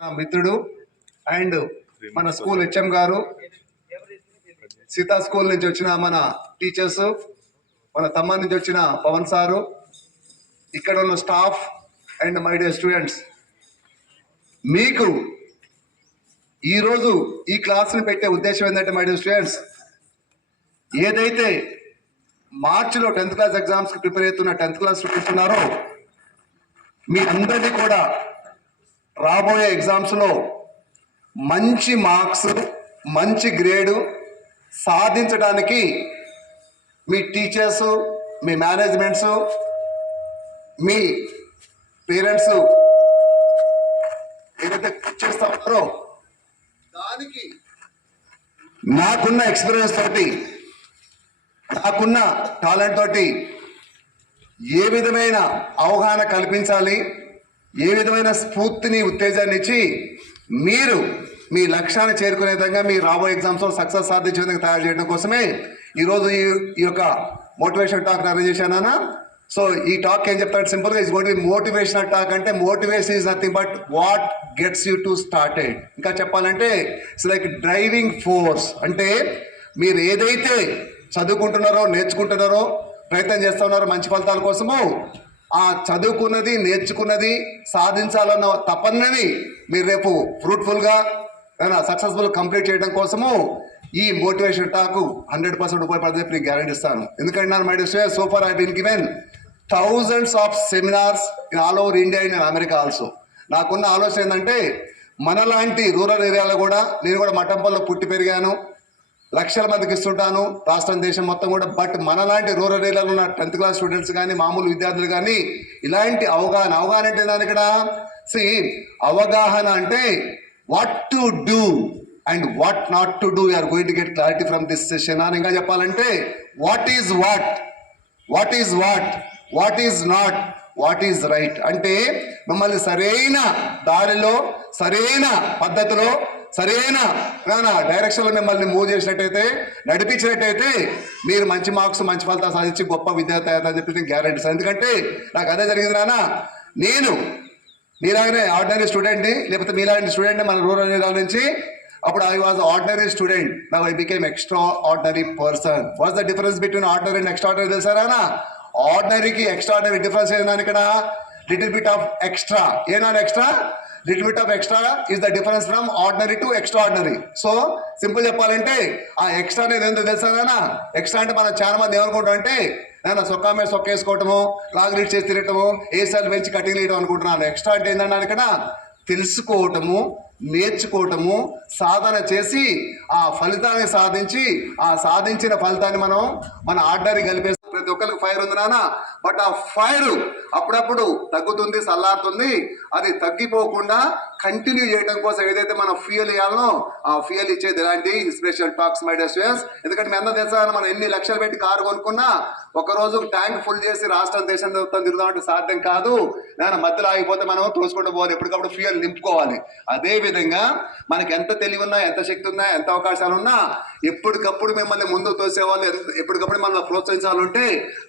మిత్రుడు అండ్ మన school HM గారు, సీతా స్కూల్ నుంచి వచ్చిన మన టీచర్స్, మన తమ్మ నుంచి వచ్చిన పవన్ సారు, ఇక్కడ ఉన్న staff and my dear students, మీకు ఈరోజు ఈ క్లాస్ని పెట్టే ఉద్దేశం ఏంటంటే మై డియర్ స్టూడెంట్స్, ఏదైతే మార్చిలో 10th క్లాస్ ఎగ్జామ్స్కి ప్రిపేర్ అవుతున్న 10th క్లాస్ స్టూడెంట్స్ ఉన్నారో మీ అందరినీ కూడా రాబోయే ఎగ్జామ్స్లో మంచి మార్క్స్, మంచి గ్రేడు సాధించడానికి మీ టీచర్స్, మీ మేనేజ్మెంట్స్, మీ పేరెంట్స్ ఏదైతే చేస్తా ఉన్నారో దానికి నాకున్న ఎక్స్పీరియన్స్ తోటి, నాకున్న టాలెంట్ తోటి ఏ విధమైన అవగాహన కల్పించాలి, ఏ విధమైన స్ఫూర్తిని, ఉత్తేజాన్ని ఇచ్చి మీరు మీ లక్ష్యాన్ని చేరుకునే విధంగా మీ రాబోయే ఎగ్జామ్స్లో సక్సెస్ సాధించే విధంగా తయారు చేయడం కోసమే ఈరోజు ఈ యొక్క మోటివేషన్ టాక్ అరేంజ్ చేశానా. సో ఈ టాక్ ఏం చెప్తాడు సింపుల్గా, is going to be motivational talk. అంటే motivation is nothing but what gets you to started. ఇంకా చెప్పాలంటే ఇట్స్ లైక్ డ్రైవింగ్ ఫోర్స్. అంటే మీరు ఏదైతే చదువుకుంటున్నారో, నేర్చుకుంటున్నారో, ప్రయత్నం చేస్తున్నారో మంచి ఫలితాల కోసము, ఆ చదువుకున్నది, నేర్చుకున్నది సాధించాలన్న తపనని మీరు రేపు ఫ్రూట్ఫుల్గా సక్సెస్ఫుల్ కంప్లీట్ చేయడం కోసము ఈ మోటివేషన్ టాక్ 100% ఉపయోగపడుతుంది, నేను గ్యారెంటీ ఇస్తాను. ఎందుకంటే నా my dear so far I been given thousands of seminars in all over India and America also. నాకున్న ఆలోచన ఏంటంటే మనలాంటి రూరల్ ఏరియాలో కూడా, నేను కూడా మఠంపల్లో పుట్టి పెరిగాను, లక్షల మందికి ఇస్తుంటాను రాష్ట్రం, దేశం మొత్తం కూడా. బట్ మనలాంటి రూరల్ ఏరియాలో ఉన్న 10th క్లాస్ స్టూడెంట్స్ కానీ, మామూలు విద్యార్థులు కానీ ఇలాంటి అవగాహన అంటే దాని ఇక్కడ అవగాహన అంటే what to do and what not to do, you're going to get clarity from this session. అని ఇంకా చెప్పాలంటే what is what, what is what, what is not, what is right. అంటే మిమ్మల్ని సరైన దారిలో, సరైన పద్ధతిలో, సరైన డైరెక్షన్లో మిమ్మల్ని మూవ్ చేసినట్టయితే, నడిపించినట్టయితే మీరు మంచి మార్క్స్, మంచి ఫలితాలు సాధించి గొప్ప విద్యార్థి అవుతారని చెప్పి నేను గ్యారెంటీ. ఎందుకంటే నాకు అదే జరిగింది నాన్న. నేను మీలాగనే ఆర్డినరీ స్టూడెంట్ని, లేకపోతే మీలాంటి స్టూడెంట్ మన రూరల్ ఏరియా నుంచి. అప్పుడు I was ordinary student, now I became extraordinary person. What's the difference between ordinary and extraordinary తెలుసారా? ఆర్డినరీకి ఎక్స్ట్రా ఆర్డినరీ డిఫరెన్స్ ఏదైనా ఇక్కడ లిటిల్ బిట్ ఆఫ్ ఎక్స్ట్రా. ఏనా extra? Little bit of extra is the difference from ordinary to extraordinary. So simple చెప్పాలంటే ఆ extra అనేది ఏంటో తెలుసా? ఎక్స్ట్రా అంటే మనం చాలా మంది ఏమనుకుంటాం అంటే సొక్కా మీద సొక్క వేసుకోవటము, లాంగ్ రీడ్ చేసి తిరగటము, ఏసాలు పెంచి కటింగ్ వేయటం అనుకుంటున్నాను. ఎక్స్ట్రా అంటే ఏంటంటే ఇక్కడ తెలుసుకోవటము, నేర్చుకోవటము, సాధన చేసి ఆ ఫలితాన్ని సాధించి, ఆ సాధించిన ఫలితాన్ని మనం మన ఆర్డినరీ కలిపేస్తాం. ప్రతి ఒక్కరికి ఫైర్ ఉంది నాన్న. బట్ ఆ ఫైర్ అప్పుడప్పుడు తగ్గుతుంది, చల్లారుతుంది. అది తగ్గిపోకుండా కంటిన్యూ చేయడం కోసం ఏదైతే మనం ఫ్యూయల్ ఇవ్వాలనో ఆ ఫ్యూయల్ ఇచ్చేది ఇలాంటి inspiration talks my dear students. ఎందుకంటే మీ అందరూ తెలుసా, మనం ఎన్ని లక్షలు పెట్టి కారు కొనుక్కున్నా ఒకరోజు ట్యాంక్ ఫుల్ చేసి రాష్ట్రం, దేశం తిరుగుదామంటే సాధ్యం కాదు. నేను మధ్యలో ఆగిపోతే మనం తోసుకుంటూ పోవాలి, ఎప్పటికప్పుడు ఫ్యూయల్ నింపుకోవాలి. అదేవిధంగా మనకి ఎంత తెలివి ఉన్నా, ఎంత శక్తి ఉన్నా, ఎంత అవకాశాలు ఉన్నా ఎప్పటికప్పుడు మిమ్మల్ని ముందు తోసేవాళ్ళు, ఎప్పటికప్పుడు మనల్ని ప్రోత్సహించాలంటే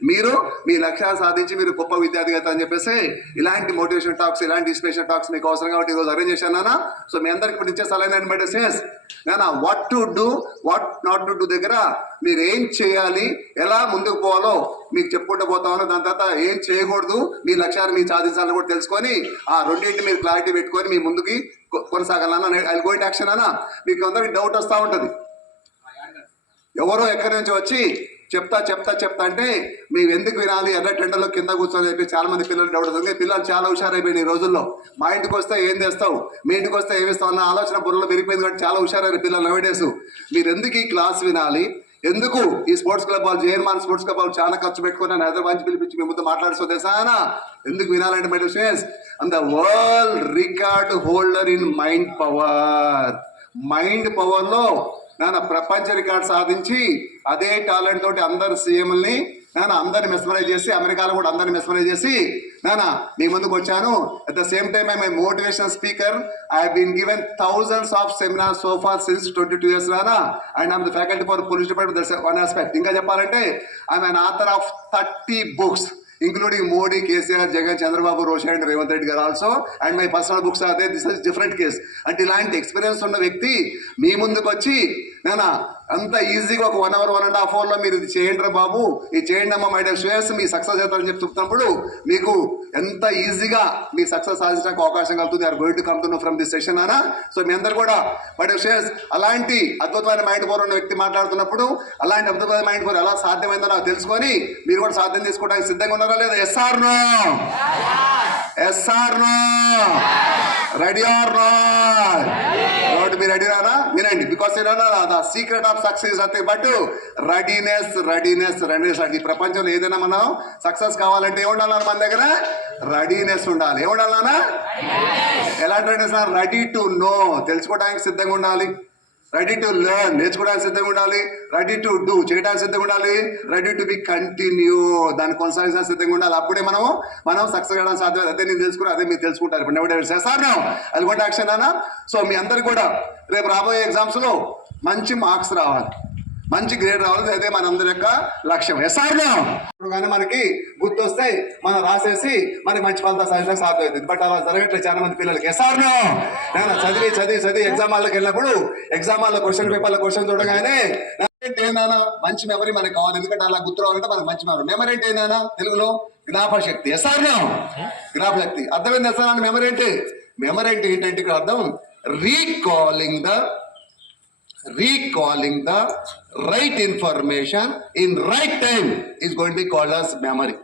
మీరు మీ లక్ష్యాలు సాధించి మీరు గొప్ప విద్యార్థి అవుతారు అని చెప్పేసి ఇలాంటి మోటివేషన్ టాక్స్, ఇలాంటి ఇన్స్పిరేషన్ టాక్స్ మీకు అవసరం కాబట్టి ఈరోజు అరేంజ్ చేశాను. సో మీ అందరికి ఇప్పుడు ఇచ్చే సలహా బట్టి says what to do, what not to do దగ్గర మీరు ఏం చేయాలి, ఎలా ముందుకు పోవాలో మీకు చెప్పుకుంటూ పోతామో, దాని తర్వాత ఏం చేయకూడదు, మీ లక్ష్యాన్ని మీరు సాధించాలని కూడా తెలుసుకొని ఆ రెండింటిని మీరు క్లారిటీ పెట్టుకొని మీ ముందుకి కొనసాగాలన్నా. ఐ గో ఇంటు యాక్షన్ అన్నా. మీకు అందరికి డౌట్ వస్తూ ఉంటుంది, ఎవరో ఎక్కడి నుంచి వచ్చి చెప్తా అంటే మేము ఎందుకు వినాలి, ఎర్ర టెండర్లో కింద కూర్చొని చెప్పి చాలా మంది పిల్లలు డౌట్ అవుతుంది. పిల్లలు చాలా హుషారైపోయింది ఈ రోజుల్లో. మా ఇంటికి వస్తే ఏం తెస్తావు, మీ ఇంటికి వస్తే ఏమి ఇస్తావు అన్న ఆలోచన బుర్రలో పెరిగిపోయింది. కాబట్టి చాలా హుషారైన పిల్లలు నవేడేస్. మీరు ఎందుకు ఈ క్లాస్ వినాలి, ఎందుకు ఈ స్పోర్ట్స్ క్లబ్ వాళ్ళు, జేఎన్మాన్ స్పోర్ట్స్ క్లబ్ వాళ్ళు చాలా ఖర్చు పెట్టుకుని హైదరాబాద్ నుంచి పిలిపించి మీ ముందు మాట్లాడుతూ తెలుసానా ఎందుకు వినాలంటే my dear students, and the world record holder in mind power. Mind పవర్లో ప్రపంచ రికార్డ్ సాధించి అదే టాలెంట్ తోటి అందరు సీఎంని అందరిని మెస్మరైజ్ చేసి, అమెరికాలో కూడా అందరిని మెస్మరైజ్ చేసి మీ ముందుకు వచ్చాను. At the same time I motivational speaker. I have given thousands of seminar so far since 22 years and I'm the faculty for police department. That's one aspect. ఇంకా చెప్పాలంటే I'm an author of 30 books. including Modi, KCR, Jagan, Chandrababu, Rosha and Revanth Reddy garu also, and my personal books are there. This is different case. అంటే ఇలాంటి experience ఉన్న వ్యక్తి మీ ముందుకు వచ్చి నానా అంత ఈజీగా ఒక 1 hour 1.5 hour లో మీరు ఇది చేయండి రా బాబు, ఇది చేయండి అమ్మా my dear students, me success అవుతారని చెప్తున్నప్పుడు మీకు ఎంత ఈజీగా మీ సక్సెస్ సాధించడానికి అవకాశం కలుగుతుంది. Are going to come to know from this session అనా. సో మీ అందరు కూడా మై డియర్ స్టూడెంట్స్ అలాంటి అద్భుతమైన మైండ్ పవర్ ఉన్న వ్యక్తి మాట్లాడుతున్నప్పుడు అలాంటి అద్భుతమైన మైండ్ పవర్ ఎలా సాధ్యమైందో నాకు తెలుసుకొని మీరు కూడా సాధ్యం చేసుకోవడానికి సిద్ధంగా ఉన్నారా లేదా? Yes or no? Yes or no? Ready or not? మీరు రెడీ రానా? వినండి. Because the secret of success అంటే బట్ రెడీనెస్. ఈ ప్రపంచంలో ఏదైనా మనం సక్సెస్ కావాలంటే ఏముండాలన్నా మన దగ్గర రెడీనెస్ ఉండాలి. ఏముండాలన్నా? ఎలాంటి రెడీనెస్? రెడీ టు నో, తెలుసుకోవడానికి సిద్ధంగా ఉండాలి. రెడీ టు లెర్న్, నేర్చుకోవడానికి సిద్ధంగా ఉండాలి. రెడీ టు డూ, చేయడానికి సిద్ధంగా ఉండాలి. రెడీ టు బి కంటిన్యూ, దాన్ని కొనసాగించడానికి సిద్ధంగా ఉండాలి. అప్పుడే మనం సక్సెస్ అవ్వడానికి సాధ్యం. అదే నేను తెలుసుకున్నా, అదే మీరు తెలుసుకుంటారు. ఇప్పుడు నెవర్ చేస్తాను అది కూడా యాక్షన్ అన్నా. సో మీ అందరికి కూడా రేపు రాబోయే ఎగ్జామ్స్ లో మంచి మార్క్స్ రావాలి, మంచి గ్రేడ్ రావాలి. అదే మనందరి యొక్క లక్ష్యం. ఎస్ఆర్లో కానీ మనకి గుర్తొస్తాయి, మనం రాసేసి మనకి మంచి ఫలితాలు సాధించడానికి సాధ్యం అవుతుంది. బట్ అలా జరగట్లేదు చాలా మంది పిల్లలకి. ఎస్ఆర్లో నేను చదివి ఎగ్జామ్ హాల్లోకి వెళ్ళినప్పుడు ఎగ్జామ్ హాల్లో క్వశ్చన్ పేపర్లో క్వశ్చన్ చూడగానే ఏంటైనా మంచి మెమరీ మనకి కావాలి. ఎందుకంటే అలా గుర్తు రావాలంటే మనకి మంచి మెమరీ అంటే ఏంటైనా తెలుగులో జ్ఞాపశక్తి. ఎస్ఆర్లో జ్ఞాపశక్తి అర్థమైంది. ఎస్ఆర్ మెమరీ అంటే ఏంటంటే ఇక్కడ అర్థం recalling the right information in right time is going to be called as memory.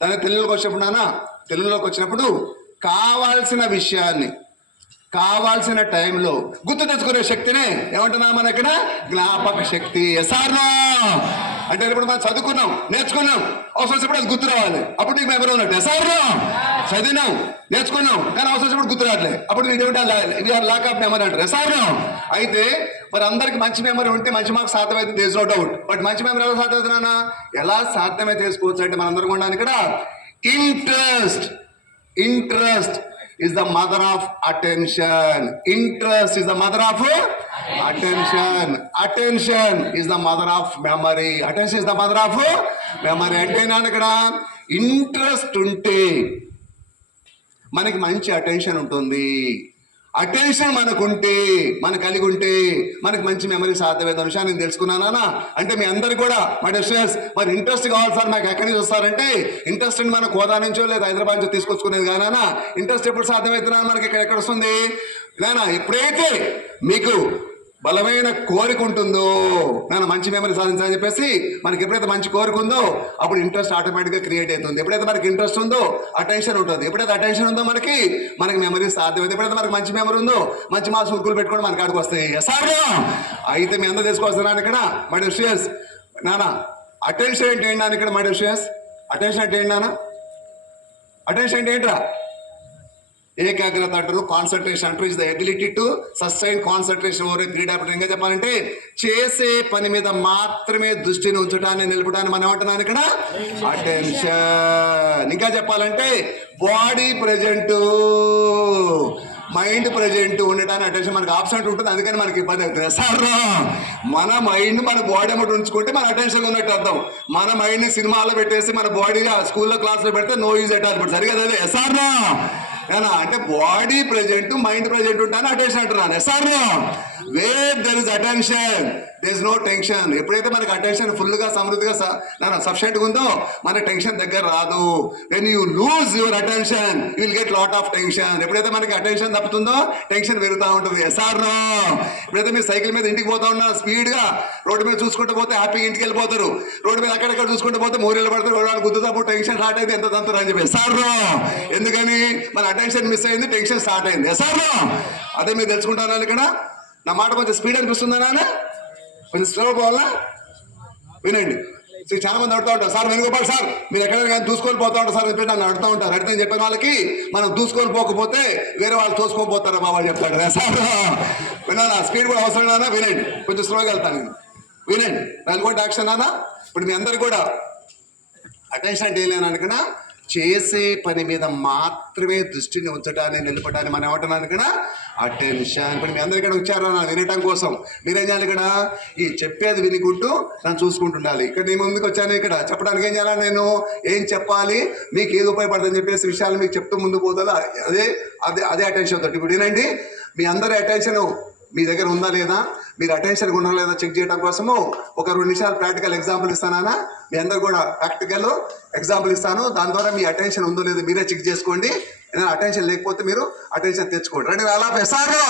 దాని తెలుగులోకి వచ్చినప్పుడు కావాల్సిన విషయాన్ని కావాల్సిన టైంలో గుర్తు తెచ్చుకునే శక్తినే ఏమంటున్నా మన ఇక్కడ జ్ఞాపక శక్తి. ఎస్ఆర్నో అంటే ఇప్పుడు మనం చదువుకున్నాం, నేర్చుకున్నాం, అవసరం వచ్చినప్పుడు అది గుర్తు రావాలి. అప్పుడు నీకు మెమరీ ఉన్నట్టు. ఎస్ఆర్నో చదివినాం, నేర్చుకున్నాం, కానీ అవసరం వచ్చినప్పుడు గుర్తు రావట్లేదు. అప్పుడు వీఆర్ లాక్ ఆఫ్ మెమరీ అంటారు. ఎస్ఆర్నో అయితే మరి అందరికి మంచి మెమరీ ఉంటే మంచి మార్క్స్ సాధ్యమైతే దేస్ నో డౌట్. బట్ మంచి మెమరీ ఎలా సాధ్యమవుతున్నా? ఎలా సాధ్యమైతే చేసుకోవచ్చు అంటే మనందరం కూడా ఇక్కడ interest is the mother of attention. Interest is the mother of attention. Attention is the mother of memory. Attention is the mother of memory. అంటే నేను ఇక్కడ ఇంట్రెస్ట్ ఉంటే మనకి మంచి అటెన్షన్ ఉంటుంది. అటెన్షన్ మన కలిగి ఉంటే మనకి మంచి మెమరీ సాధ్యమైన విషయాన్ని నేను తెలుసుకున్నానా. అంటే మీ అందరు కూడా మై డియర్ మరి ఇంట్రెస్ట్ కావాలి సార్ మాకు ఎక్కడి నుంచి వస్తారంటే ఇంట్రెస్ట్ మన కోదా నుంచో లేదా హైదరాబాద్ నుంచో తీసుకొచ్చుకునేది కానా. ఇంట్రెస్ట్ ఎప్పుడు సాధ్యమవుతున్నా మనకి ఎక్కడ వస్తుంది నానా? ఎప్పుడైతే మీకు బలమైన కోరిక ఉంటుందో నేను మంచి మెమరీ సాధించాలని చెప్పేసి మనకి ఎప్పుడైతే మంచి కోరిక ఉందో అప్పుడు ఇంట్రెస్ట్ ఆటోమేటిక్గా క్రియేట్ అవుతుంది. ఎప్పుడైతే మనకి ఇంట్రెస్ట్ ఉందో అటెన్షన్ ఉంటుంది. ఎప్పుడైతే అటెన్షన్ ఉందో మనకి మెమరీ సాధ్యమైంది. ఎప్పుడైతే మనకి మంచి మెమరీ ఉందో మంచి మార్క్స్ ముగ్గులు పెట్టుకోవడం మనకి ఆడికి వస్తాయి. ఎస్ఆర్లో అయితే మీ అందరూ తెలుసుకోవస్తున్నాను ఇక్కడ మై డియర్ స్టూడెంట్స్. నానా అటెన్షన్ అంటే ఏంటి ఇక్కడ మై డియర్ స్టూడెంట్స్? అటెన్షన్ అంటే ఏంటి నాన్న? అటెన్షన్ అంటే ఏంట్రా? ఏకాగ్రత అంటారు, కాన్సన్ట్రేషన్ అంటారు. Is the ability to sustain concentration over three dimension. ఇంకా చెప్పాలంటే చేసే పని మీద మాత్రమే దృష్టిని ఉంచడాన్ని నిలుపడాన్ని మనం ఏమంటున్నాను ఇక్కడ అటెన్షన్. ఇంకా చెప్పాలంటే బాడీ ప్రెజెంట్, మైండ్ ప్రెజెంట్ ఉండటానికి అటెన్షన్ మనకి ఆబ్సెంట్ ఉంటుంది. అందుకని మనకి ఇబ్బంది అవుతుంది. సార్ మన మైండ్ మన బాడీ అమ్మటి ఉంచుకుంటే మన అటెన్షన్ ఉన్నట్టు అర్థం. మన మైండ్ని సినిమాలో పెట్టేసి మన బాడీ స్కూల్లో క్లాస్లో పెడితే నో యూజ్ ఎట్ ఆల్. సరిగా అదే ఎస్ఆర్ అంటే బాడీ ప్రెజెంట్ మైండ్ ప్రెజెంట్ ఉంటాను అటెన్షన్ అంటున్నాను. ఎస్ఆర్ where there is attention there is no tension. ఎప్పుడైతే మనకి అటెన్షన్ ఫుల్గా సమృద్ధిగా సఫిషియెంట్గా ఉందో మన టెన్షన్ దగ్గర రాదు. When you lose your attention you will get lot of tension. ఎప్పుడైతే మనకి అటెన్షన్ తప్పుతుందో టెన్షన్ పెరుగుతూ ఉంటుంది. ఎస్ఆర్ ఎప్పుడైతే మీరు సైకిల్ మీద ఇంటికి పోతా ఉన్నా స్పీడ్గా రోడ్డు మీద చూసుకుంటూ పోతే హ్యాపీగా ఇంటికి వెళ్ళిపోతారు. రోడ్డు మీద అక్కడక్కడ చూసుకుంటూ పోతే మూరేళ్ళు పడతారు. రోడ్డు గుద్దుతప్పుడు టెన్షన్ స్టార్ట్ అయింది ఎంత తంతురు అని చెప్పి. ఎస్ఆర్ ఎందుకని మన అటెన్షన్ మిస్ అయింది, టెన్షన్ స్టార్ట్ అయింది. ఎస్ఆర్ అదే మీరు తెలుసుకుంటారా ఇక్కడ? నా మాట కొంచెం స్పీడ్ అనిపిస్తుందా నాన్న? కొంచెం స్లో పోవాలా? వినండి. చాలా మంది అడుగుతూ ఉంటారు, సార్ వెనుకోపాడు సార్ మీరు ఎక్కడైనా కానీ దూసుకొని పోతా ఉంటారు సార్ చెప్పి నన్ను అడుగుతూ ఉంటారు. అడిగితే చెప్పిన వాళ్ళకి మనం దూసుకొని పోకపోతే వేరే వాళ్ళు తోసుకొని పోతారా బాబా చెప్తాడు. సార్ వినాలా? స్పీడ్ కూడా అవసరం నానా? వినండి, కొంచెం స్లోగా వెళ్తాను నేను. వినండి, నల్గొండ యాక్షన్ నానా. ఇప్పుడు మీ అందరు కూడా అటెన్షన్ అంటే ఏం లేననుకున్నా చేసే పని మీద మాత్రమే దృష్టిని ఉంచడాన్ని నిలపడాన్ని మనం ఏమంటున్నాను ఇక్కడ అటెన్షన్. ఇప్పుడు మీ అందరు ఇక్కడ వచ్చారు నా వినటం కోసం, మీరేం చేయాలి? ఇక్కడ ఈ చెప్పేది వినుకుంటూ నన్ను చూసుకుంటుండాలి. ఇక్కడ నేను ముందుకు వచ్చాను, ఇక్కడ చెప్పడానికి ఏం చేయాలి? నేను ఏం చెప్పాలి, మీకు ఏది ఉపయోగపడుతుందని చెప్పేసి విషయాలు మీకు చెప్తూ ముందు పోతుందా, అదే అదే అదే అటెన్షన్ తోటి. ఇప్పుడు వినండి, మీ అందరి అటెన్షన్ మీ దగ్గర ఉందా లేదా, మీరు అటెన్షన్ ఉందా లేదా చెక్ చేయడం కోసము ఒక 2 నిమిషాలు ప్రాక్టికల్ ఎగ్జాంపుల్ ఇస్తానా? మీ అందరు కూడా ప్రాక్టికల్ ఎగ్జాంపుల్ ఇస్తాను, దాని ద్వారా మీ అటెన్షన్ ఉందో లేదో మీరే చెక్ చేసుకోండి. ఏదైనా అటెన్షన్ లేకపోతే మీరు అటెన్షన్ తెచ్చుకోండి. రండి అలా పెసారు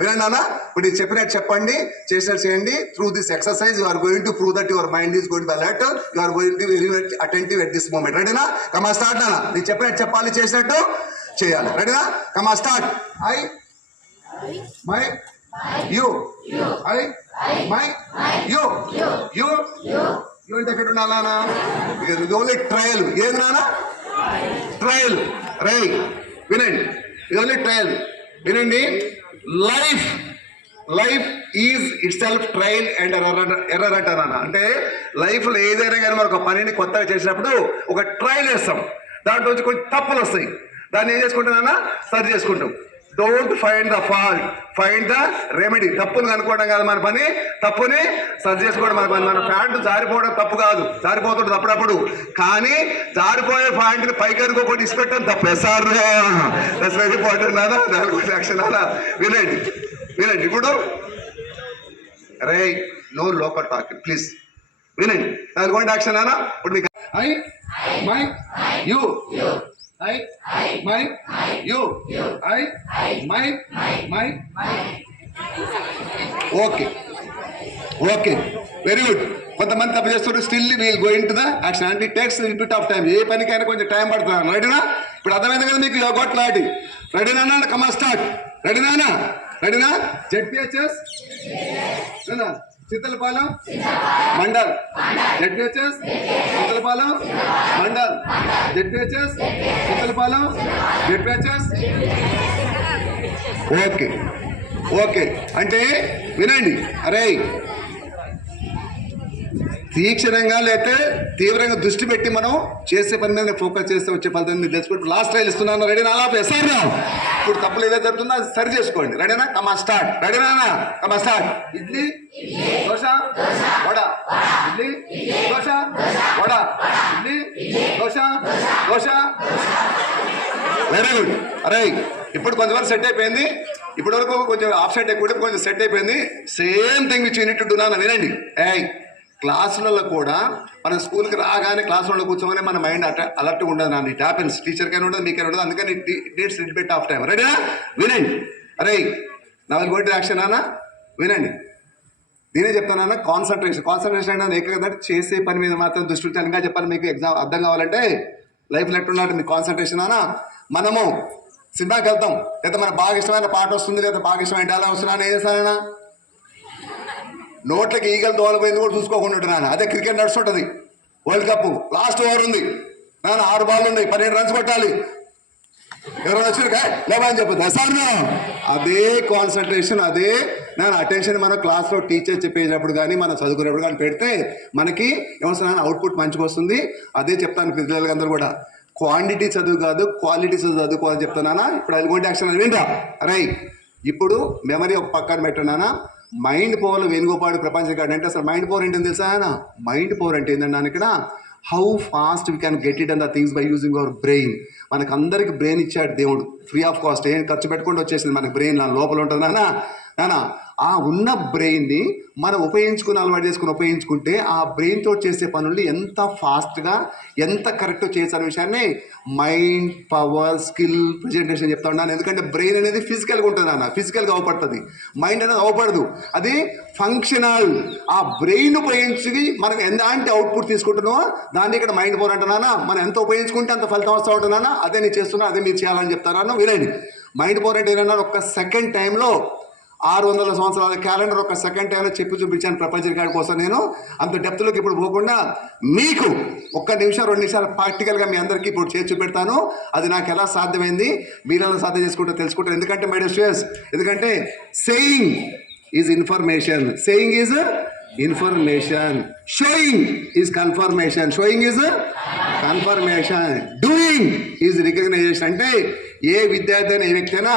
వినండి అన్న. ఇప్పుడు ఇది చెప్పినట్టు చెప్పండి, చేసినట్టు చేయండి. Through this exercise you are going to prove that your mind is going to be alert, you are going to very attentive at this moment. రెడీనా? కమా స్టార్ట్ నాన్న. నీకు చెప్పినట్టు చెప్పాలి, చేసినట్టు చేయాలి. రెడీనా? కమా start. I my you, I my you, you you అంటే ఎక్కడ ఉండాలన్నా? ఇది ఓన్లీ ట్రయల్. ఏది నాన్న? ట్రయల్. రై వినండి, ఇది ఓన్లీ ట్రయల్. వినండి, life life is it self trial and error అంటారా? అంటే లైఫ్లో ఏదైనా కానీ మనం ఒక పనిని కొత్తగా చేసినప్పుడు ఒక ట్రయల్ వేస్తాం, దాంట్లో నుంచి కొంచెం తప్పులు వస్తాయి, దాన్ని ఏం చేసుకుంటానన్నా? సరి చేసుకుంటాం. Don't find the fault, find the remedy. తప్పును కనుక్కోవడం కాదు మన పని, తప్పుని సరి చేసుకోవడం మన పని. మన ప్యాంటు జారిపోవడం తప్పు కాదు, జారిపోతుంది అప్పుడప్పుడు, కానీ జారిపోయే ప్యాంటుని పైకి అనుకోకుండా ఇచ్చిపెట్టడం తప్పు. ఎస్ఆర్ వెరీ ఇంపార్టెంట్ నాదా, యాక్షన్ నాదా. వినండి వినండి, ఇప్పుడు రే నో లోకల్ టాక్ ప్లీజ్ వినండి. దాని యాక్షన్ నానా. ఇప్పుడు మీకు I my you, I my you, I my my. Okay okay, very good. కొంతమంది తప్పు చేస్తారు, still we'll go into the action and it takes little bit of time. ఏ పనికైనా కొంచెం టైం పడుతుంది. రెడీనా? ఇప్పుడు అర్థమైంది కదా మీకు, యు గాట్ క్లారిటీ. రెడీనా? కమా స్టార్ట్. రెడీనా? రెడీనా? ZPHS Chittalapalem mandal, ZPHS Chittalapalem mandal, ZPHS Chittalapalem, ZPHS. Okay okay, అంటే వినండి, అరే తీక్షణంగా లేకపోతే తీవ్రంగా దృష్టి పెట్టి మనం చేసే పని మీద ఫోకస్ చేస్తే వచ్చే ఫలితం మీరు తెలుసుకుంటూ లాస్ట్ ట్రైల్ ఇస్తున్నాను. రెడీనా? అలా ఎస్ఆర్. ఇప్పుడు తప్పులు ఏదైతే జరుగుతుందో అది సరి చేసుకోండి. రెడీనా? కమా స్టార్ట్. రెడీనా? కమా start. Idli dosa vada, idli dosa vada, idli dosa dosa. Very good. అరే ఇప్పుడు కొంచెం సెట్ అయిపోయింది, ఇప్పటి వరకు కొంచెం ఆఫ్ సెట్ ఎక్కువ, కొంచెం సెట్ అయిపోయింది. Same thing which unit to నాన్న. వినండి, క్లాసులలో కూడా మనం స్కూల్కి రాగానే క్లాసులలో కూర్చోగానే మన మైండ్ అలర్ట్గా ఉండదు నాన్న. ఇట్ హ్యాపెన్స్, టీచర్కైనా ఉండదు, మీకైనా ఉండదు. అందుకని it needs little bit of time. రెడీనా? వినండి. అరే నా గోటి యాక్షన్ నాన్న. వినండి, నేనే చెప్తానన్నా. కాన్సన్ట్రేషన్ అంటే ఏకంగా చేసే పని మీద మాత్రం దృష్టి ఉంచాలి. ఇంకా చెప్పాలి మీకు ఎగ్జామ్ అర్థం కావాలంటే, లైఫ్లో ఎట్టున్నట్టు మీకు కాన్సన్ట్రేషన్ అన్నా. మనము సినిమాకి వెళ్తాం, లేదా మనకు బాగా ఇష్టమైన పాట వస్తుంది, లేదా బాగా ఇష్టమైన డైలాగ్ వస్తున్నా, ఏం చేస్తానన్నా? నోట్లకి ఈగలు తోలపోయింది కూడా చూసుకోకుండా ఉంటున్నాను. అదే క్రికెట్ నడుస్తుంటుంది, వరల్డ్ కప్ లాస్ట్ ఓవర్ ఉంది నాన్న, 6 బాల్ ఉన్నాయి, 12 రన్స్ కొట్టాలి, ఎవరైనా వచ్చారు లేవని చెప్పదు సార్. అదే కాన్సన్ట్రేషన్, అదే నేను అటెన్షన్ మన క్లాస్లో టీచర్ చెప్పేటప్పుడు కానీ మనం చదువుకునేప్పుడు కానీ పెడితే మనకి ఏమొస్తున్నా అవుట్పుట్ మంచిగా వస్తుంది. అదే చెప్తాను పిల్లలందరూ కూడా, క్వాంటిటీ చదువు కాదు క్వాలిటీ చదువుకోవాలని చెప్తున్నానా. ఇప్పుడు అది గోటి యాక్షన్ వింటా. రైట్, ఇప్పుడు మెమరీ ఒక పక్కన పెట్టినానా. మైండ్ పవర్లో వేణుగోపాడు ప్రపంచ రికార్డు అంటే అసలు మైండ్ పవర్ ఏంటని తెలుసా? మైండ్ పవర్ అంటే ఏంటంటే ఇక్కడ how fast we can get it and the things by using our brain. మనకు అందరికి బ్రెయిన్ ఇచ్చాడు దేవుడు, ఫ్రీ ఆఫ్ కాస్ట్, ఏం ఖర్చు పెట్టుకుంటూ వచ్చేసింది మనకి బ్రెయిన్ లోపల ఉంటుంది నానా. ఆ ఉన్న బ్రెయిన్ని మనం అలవాటు చేసుకుని ఉపయోగించుకుంటే ఆ బ్రెయిన్ తోటి చేసే పనులు ఎంత ఫాస్ట్గా ఎంత కరెక్ట్గా చేసే విషయాన్ని మైండ్ పవర్ స్కిల్ ప్రజెంటేషన్ చెప్తా ఉన్నాను. ఎందుకంటే బ్రెయిన్ అనేది ఫిజికల్గా ఉంటుంది నాన్న, ఫిజికల్గా అవపడుతుంది. మైండ్ అనేది అవపడదు, అది ఫంక్షనల్. ఆ బ్రెయిన్ ఉపయోగించి మనం ఎలాంటి అవుట్పుట్ తీసుకుంటున్నామో దాన్ని ఇక్కడ మైండ్ పవర్ అంటున్నానా. మనం ఎంత ఉపయోగించుకుంటే అంత ఫలితం వస్తూ ఉంటున్నానా. అదే నేను చేస్తున్నా, అదే మీరు చేయాలని చెప్తాను. వినండి, మైండ్ పవర్ అంటే ఏంటన్నా, ఒక్క సెకండ్ టైంలో 600 సంవత్సరాల క్యాలెండర్ ఒక సెకండ్ టైంలో చెప్పి చూపించాను ప్రపంచ రికార్డు కోసం. నేను అంత డెప్త్లోకి ఇప్పుడు పోకుండా మీకు 1 నిమిషం 2 నిమిషాలు ప్రాక్టికల్గా మీ అందరికీ ఇప్పుడు చేసి చూపెడతాను. అది నాకు ఎలా సాధ్యమైంది, మీరు ఎలా సాధ్యం చేసుకుంటూ తెలుసుకుంటారు. ఎందుకంటే మై డియర్ స్టూడెంట్స్, ఎందుకంటే saying is information, saying is information, showing is confirmation, showing is confirmation. Doing is recognization. అంటే ఏ విద్యార్థి అయినా ఏ వ్యక్తి అయినా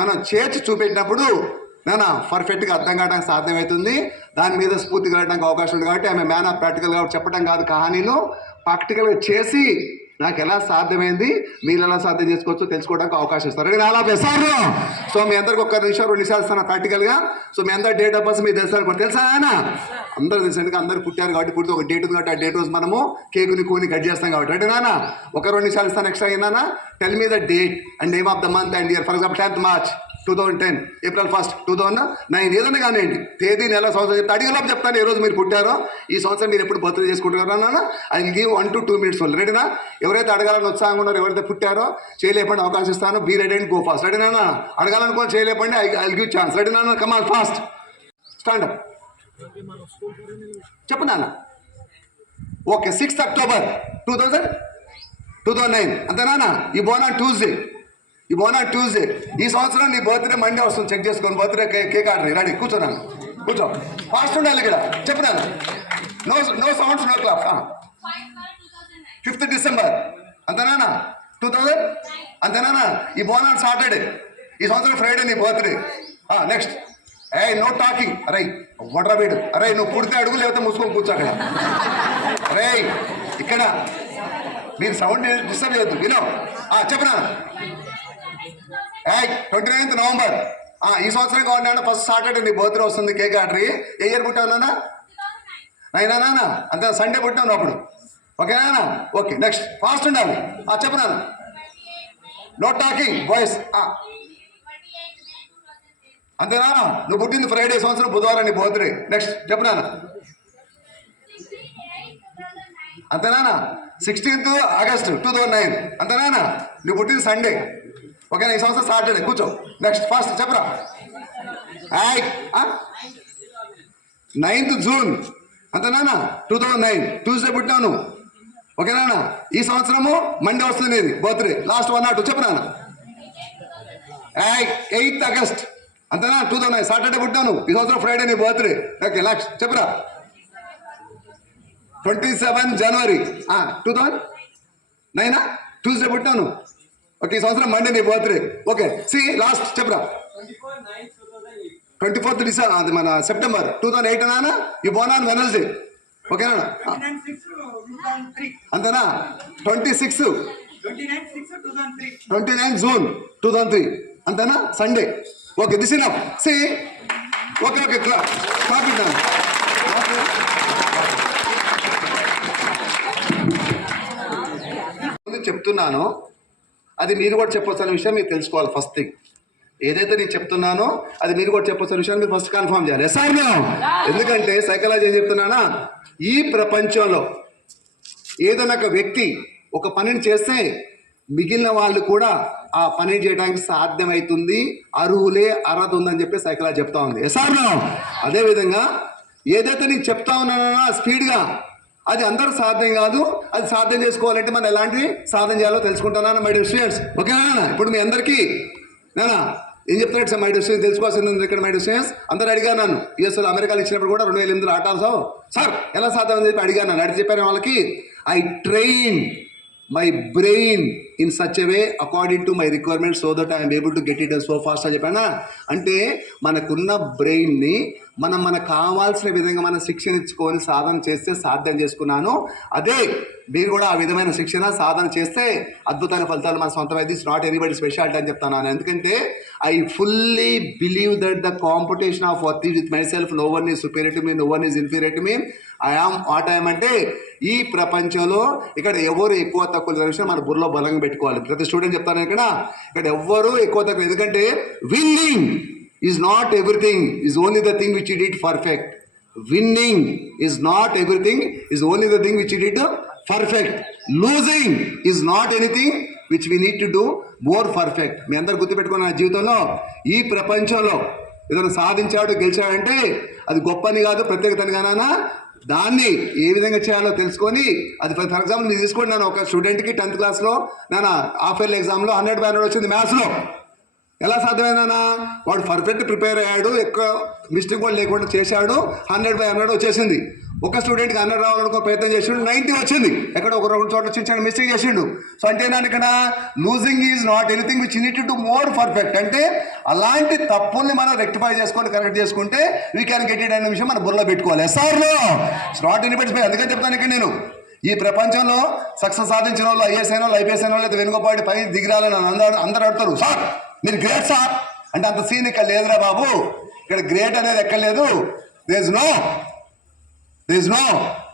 మనం చేర్చి చూపెట్టినప్పుడు నానా పర్ఫెక్ట్గా అర్థం కావడానికి సాధ్యమవుతుంది. దాని మీద స్ఫూర్తి కలగడానికి అవకాశం ఉంది. కాబట్టి ఆమె మ్యాన్ ఆఫ్ ప్రాక్టికల్ కాబట్టి చెప్పడం కాదు, కహానీలు ప్రాక్టికల్గా చేసి నాకు ఎలా సాధ్యమైంది, మీరు ఎలా సాధ్యం చేసుకోవచ్చో తెలుసుకోవడానికి అవకాశం ఇస్తారు. రెడీ నాలా సార్. సో మీ అందరికి ఒక్క నిమిషం 2 నిమిషాలు ఇస్తాను ప్రాక్టికల్గా. సో మీ అందరు డేట్ ఆఫ్ బర్త్ మీరు తెలుసా ఆయన అందరూ తెలుసు. అందరు పుట్టారు కాబట్టి పుడితే ఒక డేట్ ఉంది కాబట్టి ఆ డేట్ రోజు మనము కేకుని కూని కట్ చేస్తాం కాబట్టి. రెడీ నాన్న ఒక 2 నిమిషాలు ఇస్తాను ఎక్స్ట్రా. అయినా tell me the date and name of the month and year. For example 10th March 2010, April 1st 2009 ఏదన్నా కానివ్వండి, తేదీ నెల సంవత్సరం చెప్తే అడిగేలోపు చెప్తాను ఏ రోజు మీరు పుట్టారో. ఈ సంవత్సరం మీరు ఎప్పుడు బర్త్డే చేసుకుంటారో నాన్న I will give 1 to 2 minutes వల్ల. రెడీనా? ఎవరైతే అడగాలని ఉత్సాహంగా ఉన్నారో, ఎవరైతే పుట్టారో చేయలేపండి, అవకాశం ఇస్తాను. Be ready and go fast. Ready నాన్న? అడగాలనుకోని చేయలేపండి, I will give chance. Ready నాన్న? Come on fast stand up. చెప్పు నాన్న. ఓకే 6th October 2009 అంతేనా? ఈ బోన్ ఆన్ ట్యూస్డే. ఈ సంవత్సరం నీ బర్త్డే మండే వస్తుంది. చెక్ చేసుకొని బర్త్డే కేక్ ఆర్డర్. రెడీ? కూర్చోనాను, కూర్చో. ఫాస్ట్ ఉండాలి ఇక్కడ. చెప్పినాను. No sounds, no clap. 5th December అంతేనా? 2000 అంతేనా? ఈ బోన్ ఆన్ సాటర్డే. ఈ సంవత్సరం ఫ్రైడే నీ బర్త్డే. Next no talking. అరే వడ్రా వీడు. అరే నువ్వు పుడితే అడుగు, లేకపోతే మూసుకొని కూర్చో అక్కడ. అరే ఇక్కడ మీరు సౌండ్ డిస్టర్బ్ చేయొద్దు. వినో చెప్పనా? 29th November ఈ సంవత్సరం కావాలి. ఫస్ట్ సాటర్డే నీ బర్త్డే వస్తుంది. Cake order. ఏ ఇయర్ పుట్టావు నాన్న? 9 నాన్న? అంతే సండే పుట్టావు అప్పుడు. ఓకేనా? ఓకే నెక్స్ట్ ఫాస్ట్ ఉండాలి. చెప్పనా? No talking boys. అంతేనా? నువ్వు పుట్టింది ఫ్రైడే, సంవత్సరం బుధవారం నీ బర్త్డే. నెక్స్ట్ చెప్పనా? అంతేనా? 16th August 2009 అంతేనా? నువ్వు పుట్టింది సండే. ఓకేనా? ఈ సంవత్సరం సాటర్డే. కూర్చో. నెక్స్ట్ ఫాస్ట్ చెప్పరా? 9th June అంతేనా? 2009 ట్యూస్డే పుట్టాను. ఓకేనా? ఈ సంవత్సరము మండే వస్తుంది నీది బర్త్డే. లాస్ట్ 1 or 2 చెప్పరా? 8th August అంతేనా? 2009 సాటర్డే పుట్టాను. ఈ సంవత్సరం ఫ్రైడే నీ బర్త్డే. ఓకే నెక్స్ట్ చెప్పరా? 27 January 2009 ట్యూస్డే పుట్టాను. ఓకే ఈ సంవత్సరం మండే నీ బర్త్డే. ఓకే సి లాస్ట్ చెప్పరా? 24th December అది మన సెప్టెంబర్ 2008 నాన్న. ఈ బోన్ ఆన్ వెనస్డే. ఓకేనా? అంతేనా? 29 June 2003 అంతేనా? Sunday. Okay this enough. See okay clap it. చెప్తున్నాను అది మీరు కూడా చెప్పొచ్చు అనే విషయం మీరు తెలుసుకోవాలి. ఫస్ట్ థింగ్ ఏదైతే నేను చెప్తున్నానో అది మీరు కూడా చెప్పొచ్చు అనే విషయాన్ని మీరు ఫస్ట్ కన్ఫర్మ్ చేయాలి. Yes or no? ఎందుకంటే సైకాలజీ ఏం చెప్తున్నానా, ఈ ప్రపంచంలో ఏదైనా ఒక వ్యక్తి ఒక పనిని చేస్తే మిగిలిన వాళ్ళు కూడా ఆ పని చేయడానికి సాధ్యమవుతుంది, అర్హత ఉందని చెప్పి సైకాలజీ చెప్తా ఉంది. Yes or no? అదేవిధంగా ఏదైతే నేను చెప్తా ఉన్నానో స్పీడ్గా అది అందరూ సాధ్యం కాదు. అది సాధ్యం చేసుకోవాలంటే మనం ఎలాంటి సాధన చేయాలో తెలుసుకుంటున్నాను మై డియర్ స్టూడెంట్స్. ఓకేనా? ఇప్పుడు మీ అందరికీ నేనా ఏం చెప్తాను సార్ మై డియర్ స్టూడెంట్స్ తెలుసుకోవాల్సింది ఇక్కడ మై డియర్ స్టూడెంట్స్. అందరూ అడిగాను నన్ను యూఎస్లో అమెరికాలో ఇచ్చినప్పుడు కూడా 2008 ఆటాల్సో సార్ ఎలా సాధ్యం అని చెప్పి అడిగాను. నన్ను అడిగి చెప్పాను వాళ్ళకి I train my brain in such a way according to my requirement so that I'm able to get it so fast అని చెప్పానా. అంటే మనకున్న బ్రెయిన్ని మనకు కావాల్సిన విధంగా మనం శిక్షణ ఇచ్చుకొని సాధన చేస్తే సాధ్యం చేసుకున్నాను. అదే మీరు కూడా ఆ విధమైన శిక్షణ సాధన చేస్తే అద్భుతమైన ఫలితాలు మన సొంతమైంది. ఇట్స్ నాట్ ఎనీబడి స్పెషాలిటీ అని చెప్తాను. ఎందుకంటే I fully believe that the competition of worth with myself. No one is superior to me, no one is inferior to me. I am what I'm. అంటే ఈ ప్రపంచంలో ఇక్కడ ఎవరు ఎక్కువ తక్కువ విషయం మన బుర్రలో బలంగా పెట్టుకోవాలి. ప్రతి స్టూడెంట్ చెప్తాను ఇక్కడ ఎవ్వరు ఎక్కువ తక్కువ. ఎందుకంటే winnowing is not everything, is only the thing which you did perfect. Winning is not everything, is only the thing which you did perfect. Losing is not anything which we need to do more perfect. మీ అందరు గుర్తుపెట్టుకున్న జీవితంలో ఈ ప్రపంచంలో ఏదైనా సాధించాడు గెలిచాడంటే అది గొప్పని కాదు, ప్రత్యేకతని కానా, దాన్ని ఏ విధంగా చేయాలో తెలుసుకొని అది ఫర్ ఎగ్జాంపుల్ నేను తీసుకోండి. నేను ఒక స్టూడెంట్కి 10th క్లాస్లో నేను హాఫ్ ఇయర్లీ ఎగ్జామ్లో 100/100 వచ్చింది మ్యాథ్స్లో. ఎలా సాధ్యమైనా వాడు పర్ఫెక్ట్ ప్రిపేర్ అయ్యాడు, ఎక్కువ మిస్టేక్ కూడా లేకుండా చేశాడు, 100/100 వచ్చేసింది. ఒక స్టూడెంట్కి 100 రావాలనుకో ప్రయత్నం చేసిండు, 90 వచ్చింది. ఎక్కడ ఒక 2 చోట్ల చిన్న మిస్టేక్ చేసిండు. సో అంటే నేను ఇక్కడ losing is not anything which need to more perfect. అంటే అలాంటి తప్పుల్ని మనం రెక్టిఫై చేసుకొని కరెక్ట్ చేసుకుంటే వీ క్యాన్ గెట్ ఇట్ అనే విషయం మన బుర్రలో పెట్టుకోవాలి. ఎస్ఆర్లో ఇట్స్ నాట్ ఎనీబడీస్ బై. అందుకని చెప్తాను ఇక్కడ నేను ఈ ప్రపంచంలో సక్సెస్ సాధించిన వాళ్ళు, ఐఏఎస్ అయిన వాళ్ళు, ఐపీఎస్ అయిన వాళ్ళు, అయితే వెనుకపాటి పై దిగిరాలని అందరూ అడుగుతారు, సార్ మీరు గ్రేట్ సార్ అంటే. అంత సీన్ ఇక్కడ లేదురా బాబు. ఇక్కడ గ్రేట్ అనేది ఎక్కర్లేదు. There is no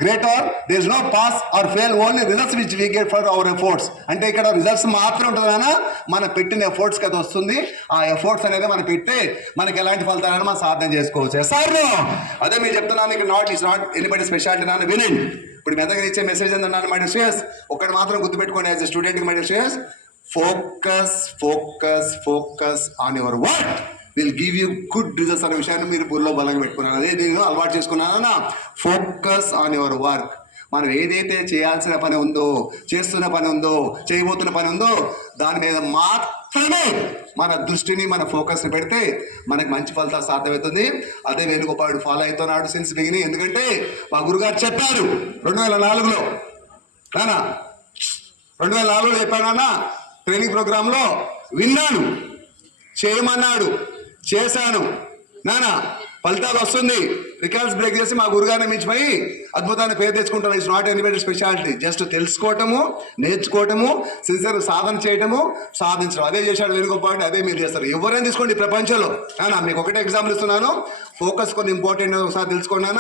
great or there is no pass or fail, only results which we get for our efforts. అంటే ఇక్కడ రిజల్ట్స్ మాత్రం ఉంటుందన్నా మన పెట్టిన ఎఫర్ట్స్కి అది వస్తుంది. ఆ ఎఫర్ట్స్ అనేది మనం పెట్టి మనకి ఎలాంటి ఫలితాలను మనం సాధన చేసుకోవచ్చు. సార్ అదే మీరు చెప్తున్నాను, ఇక్కడ ఇట్స్ నాట్ ఎనీబడి స్పెషాలిటీ. నాన్న వినండి, ఇప్పుడు మీ దగ్గర ఇచ్చే మెసేజ్ ఏంటన్నాను మై డియర్ స్టూడెంట్స్, ఒకటి మాత్రం గుర్తుపెట్టుకోండి యాజ్ ఎ స్టూడెంట్కి my dear students, focus on your work will give you good results అనే విషయాన్ని మీరు బుర్రలో బలంగా పెట్టుకున్నాను. అదే నేను అలవాటు చేసుకున్నాను. Focus on your work. మనం ఏదైతే చేయాల్సిన పని ఉందో, చేస్తున్న పని ఉందో, చేయబోతున్న పని ఉందో దాని మీద మాత్రమే మన దృష్టిని, మన ఫోకస్ని పెడితే మనకి మంచి ఫలితాలు సాధ్యమవుతుంది. అదే వేణుగోపాలుడు ఫాలో అవుతున్నాడు సిన్స్ బిగినింగ్. ఎందుకంటే మా గురుగారు చెప్పారు 2004లో, నానా 2004లో చెప్పానన్నా ట్రైనింగ్ ప్రోగ్రాంలో విన్నాను, చేయమన్నాడు, చేశాను, నానా ఫలితాలు వస్తుంది. రికార్డ్స్ బ్రేక్ చేసి మా గురుగారిని మించిపోయి అద్భుతాన్ని పేరు తెచ్చుకుంటాను. It's not anybody speciality. జస్ట్ తెలుసుకోవటము, నేర్చుకోవటము, సిన్సియర్ సాధన చేయటము, సాధించడం. అదే చేశాడు వేణుగోపాల్, అదే మీరు చేస్తారు. ఎవరైనా తీసుకోండి ప్రపంచంలో. నానా మీకు ఒకటే ఎగ్జాంపుల్ ఇస్తున్నాను, ఫోకస్ కొన్ని ఇంపార్టెంట్ ఒకసారి తెలుసుకోండి.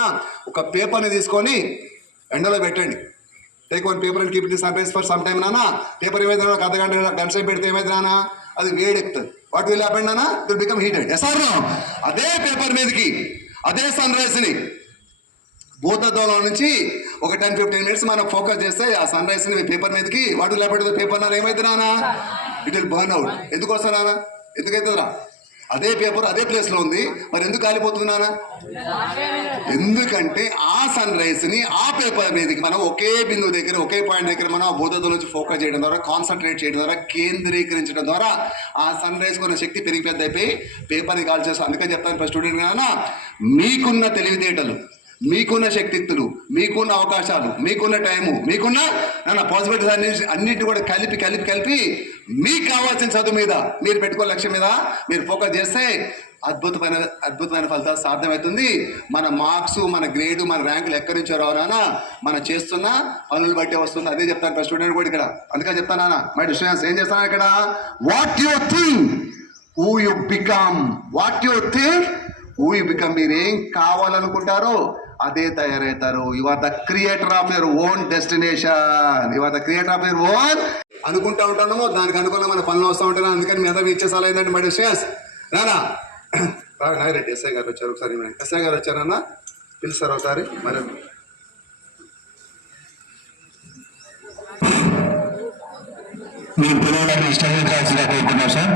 ఒక పేపర్ని తీసుకొని ఎండలో పెట్టండి. Take one paper and keep it sunrise for some time. నానా పేపర్ ఏమైతే ఒక గంట సేపు పెడితే ఏమైతే నానా అది వేడెక్కుతుంది. వాట్ విల్ హ్యాపెన్ నానా, ఇట్ విల్ బికమ్ హీటెడ్. ఎస్ఆర్ అదే పేపర్ మీదకి అదే సన్ రైజ్ని భూతద్దంలో నుంచి ఒక 10-15 మినిట్స్ మనం ఫోకస్ చేస్తే ఆ సన్ రైజ్ని పేపర్ మీదకి వాట్ విల్ హ్యాపెన్ పేపర్ నానా ఏమైతే నానా ఇట్ విల్ బర్న్ అవుట్. ఎందుకు వస్తా నానా, ఎందుకైతుందిరా? అదే పేపర్ అదే ప్లేస్లో ఉంది, మరి ఎందుకు కాలిపోతున్నానా? ఎందుకంటే ఆ సన్ రైజ్ని ఆ పేపర్ మీదకి మనం ఒకే బిందువు దగ్గర, ఒకే పాయింట్ దగ్గర మనం ఆ భూతత్వం నుంచి ఫోకస్ చేయడం ద్వారా, కాన్సన్ట్రేట్ చేయడం ద్వారా, కేంద్రీకరించడం ద్వారా ఆ సన్ రైజ్ కొన్న శక్తి పెరిగి పెద్ద అయిపోయి పేపర్ని కాల్ చేస్తాం. అందుకని చెప్తాను ఫస్ట్ స్టూడెంట్ నాన్న, మీకున్న తెలివితేటలు, మీకున్న శక్తియుక్తులు, మీకున్న అవకాశాలు, మీకున్న టైము, మీకున్న పాసిబిలిటీస్ అన్నింటినీ కూడా కలిపి మీకు కావాల్సిన చదువు మీద మీరు పెట్టుకో లక్ష్యం మీద మీరు ఫోకస్ చేస్తే అద్భుతమైన ఫలితాలు సాధ్యమవుతుంది. మన మార్క్స్, మన గ్రేడు, మన ర్యాంకులు ఎక్కడి నుంచో రావాలన్నా మనం చేస్తున్న పనులు బట్టే వస్తుంది. అదే చెప్తాను ఫస్ట్ స్టూడెంట్ కూడా ఇక్కడ. అందుకని చెప్తానా మై స్టూడెంట్స్ ఏం చేస్తాను ఇక్కడ, what you think who you become. What you think who you become. మీరు ఏం కావాలనుకుంటారో అదే తయారవుతారు. You are the creator of your own destination. You are the creator of your own. అనుకుంటా ఉంటాము, దానికి అనుకున్న మన పనులు వస్తూ ఉంటాను. అందుకని మీ అందరూ ఇచ్చే సలహా ఏంటంటే my students, Rana Nayareddy SI గారు వచ్చారు, ఒకసారి ఎస్ఐ గారు వచ్చారన్నా పిలుస్తారు ఒకసారి. మరి మీరు పిల్లలని ఇష్టంగా కోరుకున్నాం సార్.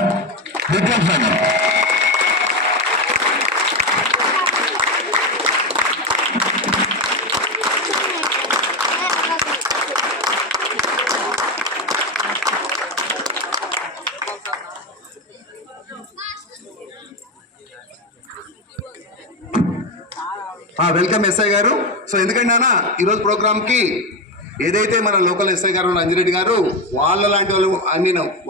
వెల్కమ్ ఎస్ఐ గారు. సో ఎందుకంటే నాన్న ఈరోజు ప్రోగ్రామ్కి ఏదైతే మన లోకల్ ఎస్ఐ గారు అంజిరెడ్డి గారు వాళ్ళ లాంటి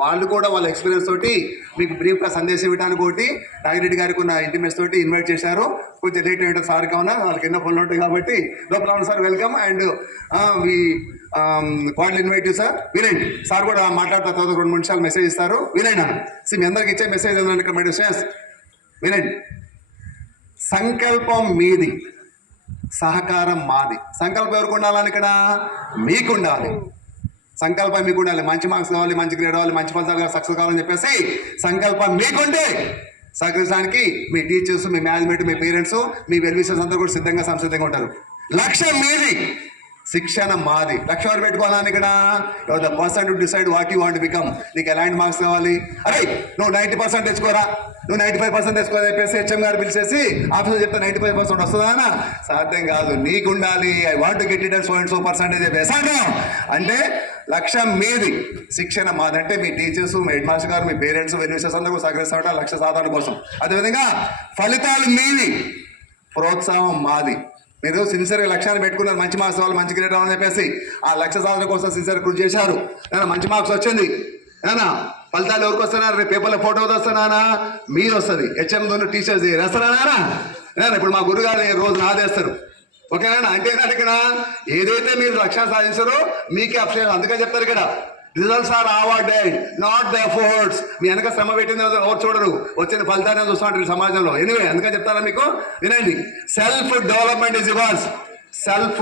వాళ్ళు కూడా వాళ్ళ ఎక్స్పీరియన్స్ తోటి మీకు బ్రీఫ్గా సందేశం ఇవ్వడానికి ఒకటి నాగిరెడ్డి గారికి ఉన్న ఇంటిమేట్స్ తోటి ఇన్వైట్ చేశారు. కొంచెం లేట్ అయ్యే సార్ కావున వాళ్ళకి ఎన్నో పనులు ఉంటాయి కాబట్టి లోపల ఉన్న సార్ వెల్కమ్ అండ్ వి వాళ్ళు ఇన్వైట్ సార్. వినండి, సార్ కూడా మాట్లాడుతూ 2 నిమిషాలు మెసేజ్ ఇస్తారు. వినండి మీ అందరికి ఇచ్చే మెసేజ్ ఏంటంటే ఇక్కడ మేడం స్టూడెంట్స్ వినండి. సంకల్పం మీది, సహకారం మాది. సంకల్పం ఎవరికి ఉండాలని ఇక్కడ? మీకు ఉండాలి. సంకల్పం మీకు ఉండాలి. మంచి మార్క్స్ కావాలి, మంచి గ్రేడ్ కావాలి, మంచి ఫలితాలు సక్సెస్ కావాలని చెప్పేసి సంకల్పం మీకుంటే సహకరించడానికి మీ టీచర్స్, మీ మేనేజ్మెంట్, మీ పేరెంట్స్, మీ వెల్ విషర్స్ అందరూ కూడా సంసిద్ధంగా ఉంటారు. లక్ష్యం మీది, శిక్షణ మాది. లక్ష్యం ఎవరు పెట్టుకోవాలని ఇక్కడ? Your the person to decide what you want become. నీకు ఎలాంటి మార్క్స్ కావాలి? అరే నువ్వు 90% తెచ్చుకోరా, నువ్వు 95% తెచ్చుకోవాలి చెప్పేసి హెచ్ఎం గారు పిలిచేసి ఆఫీస్లో చెప్తే 95% వస్తుందా? సాధ్యం కాదు. నీకు ఉండాలి. I want to get it and so and so percentage చెప్పేసాను అంటే లక్ష్యం మీది, శిక్షణ మాది. అంటే మీ టీచర్స్, మీ హెడ్ మాస్టర్ గారు, మీ పేరెంట్స్, వెల్ విషర్స్ అందరూ సహకరిస్తామంటే లక్ష్య సాధన కోసం. అదేవిధంగా ఫలితాలు మీవి, ప్రోత్సాహం మాది. మీరు సిన్సియర్గా లక్ష్యాన్ని పెట్టుకున్నారు, మంచి మార్క్స్ వాళ్ళు మంచి గ్రేడ్ అని చెప్పేసి ఆ లక్ష్య సాధన కోసం సిన్సియర్ కృషి చేశారు. మంచి మార్క్స్ వచ్చింది. ఫలితాలు ఎవరికి వస్తున్నారు? రేపు పేపర్లో ఫోటో వస్తున్నానా మీరు వస్తుంది, హెచ్ఎం టీచర్స్ వేస్తానా? ఇప్పుడు మా గురుగారు రోజు నాదేస్తారు. ఓకేనా? అంటే ఇక్కడ ఏదైతే మీరు లక్ష్యాన్ని సాధించారో మీకే అప్షన్. అందుకని చెప్తారు ఇక్కడ results are awarded not the efforts. మీ వెనక శ్రమ పెట్టింది ఎవరు చూడరు, వచ్చిన ఫలితాన్ని చూస్తూ ఉంటారు సమాజంలో. ఎనివే అందుకని చెప్తారా మీకు, వినండి. Self development is yours. Self